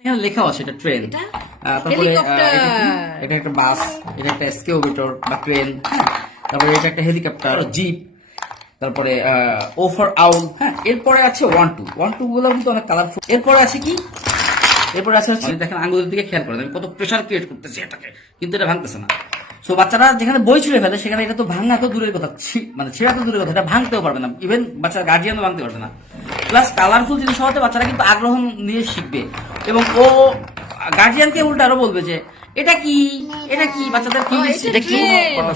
এখানে লেখা আছে এটা? ট্রেন তারপরে এটা একটা বাস এটা একটা স্কেওবিটর বা ট্রেন তারপরে এটা একটা হেলিকপ্টার জিপ তারপরে আউল হ্যাঁ। এরপরে আছে ওয়ান টু ওয়ান টু গুলো কিন্তু অনেক কালারফুল এরপরে আছে কি? এরপরে আছে হচ্ছে দেখেন আঙ্গুলের দিকে খেয়াল করেন আমি কত প্রেশার ক্রিয়েট করতেছি এটাকে কিন্তু এটা ভাঙতেছে না। সো বাচ্চারা যেখানে বই ছিঁড়ে ফেলে সেখানে এটা তো ভাঙা তো দূরের কথা মানে ছেঁড়া তো দূরের কথা এটা ভাঙতেও পারবে না। ইভেন বাচ্চার গার্জিয়ানও ভাঙতে পারবে না। প্লাস কালারফুল জিনিস হওয়াতে বাচ্চারা কিন্তু আগ্রহ নিয়ে শিখবে। এবং ও গার্জিয়ানকে উল্টা আরও বলবে যে এটা কি? এটা কি? বাচ্চাদের কি?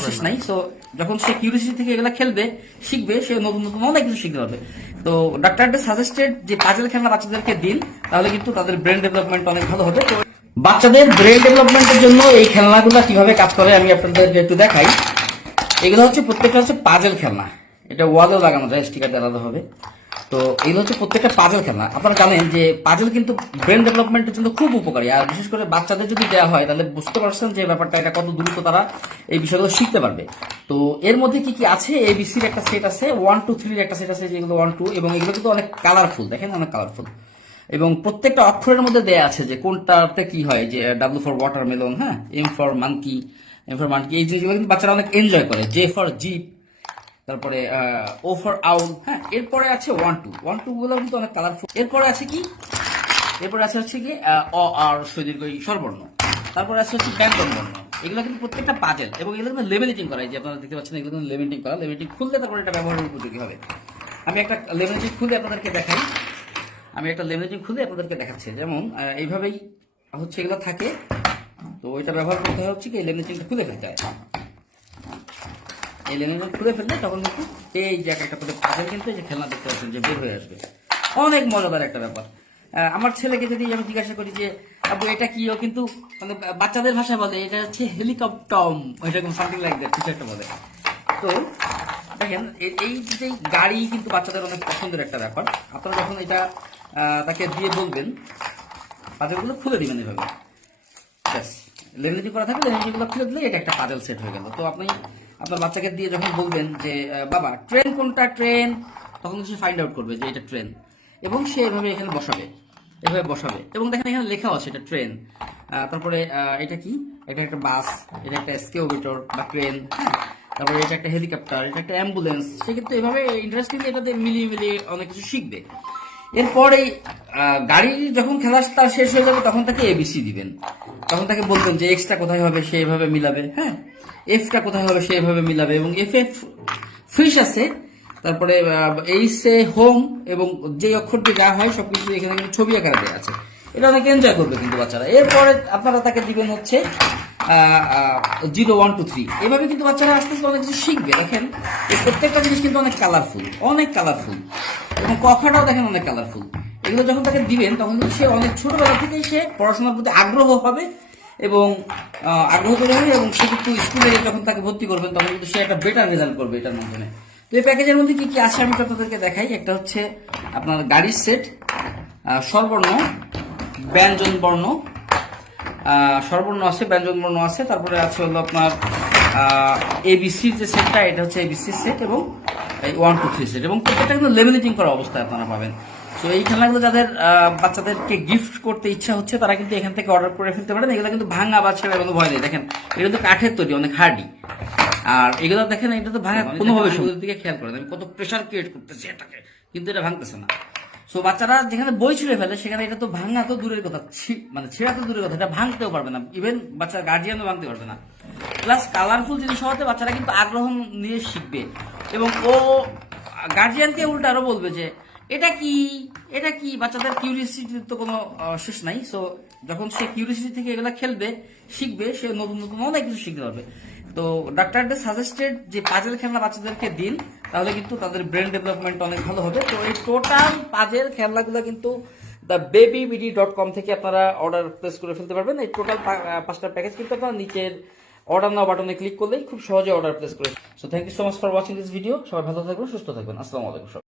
শেষ নাই। সো যখন সে কিউরিয়াসিটি থেকে এগুলা খেলবে শিখবে সে নতুন নতুন অনেক কিছু শিখতে পারবে। তো ডাক্তারদের সাজেস্টেড যে পাজেল খেলনা বাচ্চাদেরকে দিন তাহলে কিন্তু তাদের ব্রেন ডেভেলপমেন্ট অনেক ভালো হবে। বাচ্চাদের ব্রেন ডেভেলপমেন্টের জন্য এই খেলনাগুলো কীভাবে কাজ করে আমি আপনাদের একটু দেখাই। এগুলো হচ্ছে প্রত্যেকটা হচ্ছে পাজেল খেলনা। এটা ওয়ালেও লাগানো যায় স্টিকার আলাদা হবে। তো এগুলো হচ্ছে প্রত্যেকটা পাজেল খেলনা। আপনারা জানেন যে পাজেল কিন্তু ব্রেন ডেভেলপমেন্টের জন্য খুব উপকারী। আর বিশেষ করে বাচ্চাদের যদি দেওয়া হয়, তাহলে বুঝতে পারছেন যে ব্যাপারটা এটা কত দ্রুত তারা এই বিষয়গুলো শিখতে পারবে। তো এর মধ্যে কি কি আছে? এবিসির একটা সেট আছে ওয়ান টু থ্রির একটা সেট আছে, যেগুলো ওয়ান টু এবং এগুলো কিন্তু অনেক কালারফুল দেখেন অনেক কালারফুল এবং প্রত্যেকটা অক্ষরের মধ্যে দেয়া আছে যে কোনটাতে কি হয়, যে ডাব্লিউ ফর ওয়াটারমেলন হ্যাঁ M for monkey M for monkey এই জিনিসগুলো কিন্তু বাচ্চারা অনেক এনজয় করে। জে ফর জিপ তারপরে ও ফর আউল হ্যাঁ এরপরে আছে ওয়ান টু ওয়ান টু গুলো কিন্তু অনেক কালারফুল এরপরে আছে কি? এরপরে আছে হচ্ছে কি অ, আর, সদীর্ঘ স্বরবর্ণ। তারপরে আছে হচ্ছে ব্যঞ্জন বর্ণ এগুলো কিন্তু প্রত্যেকটা পাজেল এবং এগুলো কিন্তু লেমিনেটিং করা যে আপনারা দেখতে পাচ্ছেন, এগুলো কিন্তু লেমিনেটিং করা। লেমিনেটিং খুললে তারপরে এটা ব্যবহারের উপযোগী হবে। আমি একটা লেমিনেটিং খুলে আপনাদেরকে দেখাই। আমি একটা লেমিনেটিং খুলে আপনাদেরকে দেখাচ্ছি। যেমন এইভাবেই হচ্ছে এগুলো থাকে। তো ওইটা ব্যবহার করতে হচ্ছে কি লেমিনেটিংটা খুলে ফেলতে হয়। এই লেমিনেটিং খুলে ফেললে তখন কিন্তু এই যে একটা করে পাজেল কিন্তু যে খেলনা দেখতে পাচ্ছেন যে বের হয়ে আসবে। অনেক মজাদার একটা ব্যাপার। আমার ছেলেকে যদি আমি জিজ্ঞাসা করি যে আবু এটা কি? ও কিন্তু মানে বাচ্চাদের ভাষা বলে, এটা হচ্ছে হেলিকপ্টম। এরকম সামথিং লাইক দ্যাট কিছু একটা বলে। তো দেখেন এই যে গাড়ি কিন্তু বাচ্চাদের অনেক পছন্দের একটা ব্যাপার। আপনারা যখন এটা তাকে দিয়ে বলবেন পাজলগুলো খুলে দিবেন এভাবে। ব্যাস লেমিনেটি করা থাকলে লেমিনেটিগুলো খুলে দিলে এটা একটা পাজল সেট হয়ে গেল। তো আপনি আপনার বাচ্চাকে দিয়ে যখন বলবেন যে বাবা, ট্রেন কোনটা, ট্রেন? তখন সে ফাইন্ড আউট করবে যে এটা ট্রেন। এবং সে এভাবে এখানে বসাবে, এভাবে বসাবে। এবং দেখেন এখানে লেখা আছে এটা ট্রেন। তারপরে এটা কি? এটা একটা বাস, এটা একটা স্কেওবিটর বা ট্রেন তারপরে এটা একটা হেলিকপ্টার এটা একটা অ্যাম্বুলেন্স সে কিন্তু এভাবে ইন্টারেস্টিংলি এটাতে মিলিয়ে মিলিয়ে অনেক কিছু শিখবে। এরপরে গাড়ি যখন খেলা তার শেষ হয়ে যাবে, তখন তাকে এবিসি দিবেন। তখন তাকে বলবেন যে এক্সটা কোথায় হবে, সে এভাবে মিলাবে হ্যাঁ? এফটা কোথায় হবে, সে এভাবে মিলাবে এবং এফ এ ফিশ আছে। তারপরে এইস এ হোম এবং যে অক্ষরটি যা হয়, সবকিছু এখানে কিন্তু ছবি আকারে দেওয়া আছে। এটা অনেক এনজয় করবে কিন্তু বাচ্চারা। এরপরে আপনারা তাকে দিবেন হচ্ছে জিরো ওয়ান টু থ্রি এভাবে কিন্তু বাচ্চারা আস্তে আস্তে অনেক কিছু শিখবে। দেখেন প্রত্যেকটা জিনিস কিন্তু অনেক কালারফুল অনেক কালারফুল এবং কখাটাও দেখেন অনেক কালারফুল এগুলো যখন তাকে দিবেন, তখন কিন্তু সে অনেক ছোটবেলা থেকেই সে পড়াশোনার প্রতি আগ্রহ হবে এবং আগ্রহ তৈরি হবে এবং সে কিন্তু স্কুলে যখন তাকে ভর্তি করবেন, তখন কিন্তু সে একটা বেটার রেজাল্ট করবে এটার মাধ্যমে। তো এই প্যাকেজের মধ্যে কি কি আছে আমি আপনাদেরকে দেখাই। একটা হচ্ছে আপনার গাড়ির সেট স্বরবর্ণ, ব্যঞ্জন বর্ণ স্বরবর্ণ আছে, ব্যঞ্জন বর্ণ আছে, তারপরে আছে হলো আপনার এবিসির যে সেটটা এটা হচ্ছে এবিসির সেট এবং এই ওয়ান টু থ্রি সেট এবং প্রত্যেকটা কিন্তু লেমিনেটিং করা অবস্থায় আপনারা পাবেন। তো এই খেলনাগুলো যাদের বাচ্চাদেরকে গিফট করতে ইচ্ছা হচ্ছে তারা কিন্তু এখান থেকে অর্ডার করে ফেলতে পারেন। এগুলো কিন্তু ভাঙা বা ছেড়ে কোনো ভয় নেই। দেখেন এগুলো কিন্তু কাঠের তৈরি অনেক হার্ডি আর এগুলো দেখেন এটা তো ভাঙা কোনোভাবে সমুদ্রের দিকে খেয়াল করেন আমি কত প্রেশার ক্রিয়েট করতেছি এটাকে। কিন্তু এটা ভাঙতেছে না। সো বাচ্চারা যেখানে বই ছিঁড়ে ফেলে সেখানে এটা তো ভাঙা তো দূরের কথা মানে ছেঁড়া তো দূরের কথা এটা ভাঙতেও পারবে না। ইভেন বাচ্চার গার্জিয়ানও ভাঙতে পারবে না। প্লাস কালারফুল জিনিস হওয়াতে বাচ্চারা কিন্তু আগ্রহ নিয়ে শিখবে। এবং ও গার্জিয়ানকে উল্টা আরও বলবে যে, এটা কি? এটা কি? বাচ্চাদের কিউরিয়াসিটির তো কোনো শেষ নাই। সো যখন সে কিউরিয়াসিটি থেকে এগুলো খেলবে, শিখবে, সে নতুন নতুন অনেক কিছু শিখতে পারবে। তো ডাক্তারদের সাজেস্টেড যে পাজেল খেলনা বাচ্চাদেরকে দিন, তাহলে কিন্তু তাদের ব্রেন ডেভেলপমেন্ট অনেক ভালো হবে। তো এই টোটাল পাজেল খেলনাগুলো কিন্তু the baby BD dot com থেকে আপনারা অর্ডার প্লেস করে ফেলতে পারবেন। এই টোটাল পাঁচটা প্যাকেজ কিন্তু আপনারা নিচের অর্ডার নাও বাটনে ক্লিক করলেই খুব সহজে অর্ডার প্লেস করে so thank you so much for watching this video সবাই ভালো থাকবেন, সুস্থ থাকবেন। আসসালামু আলাইকুম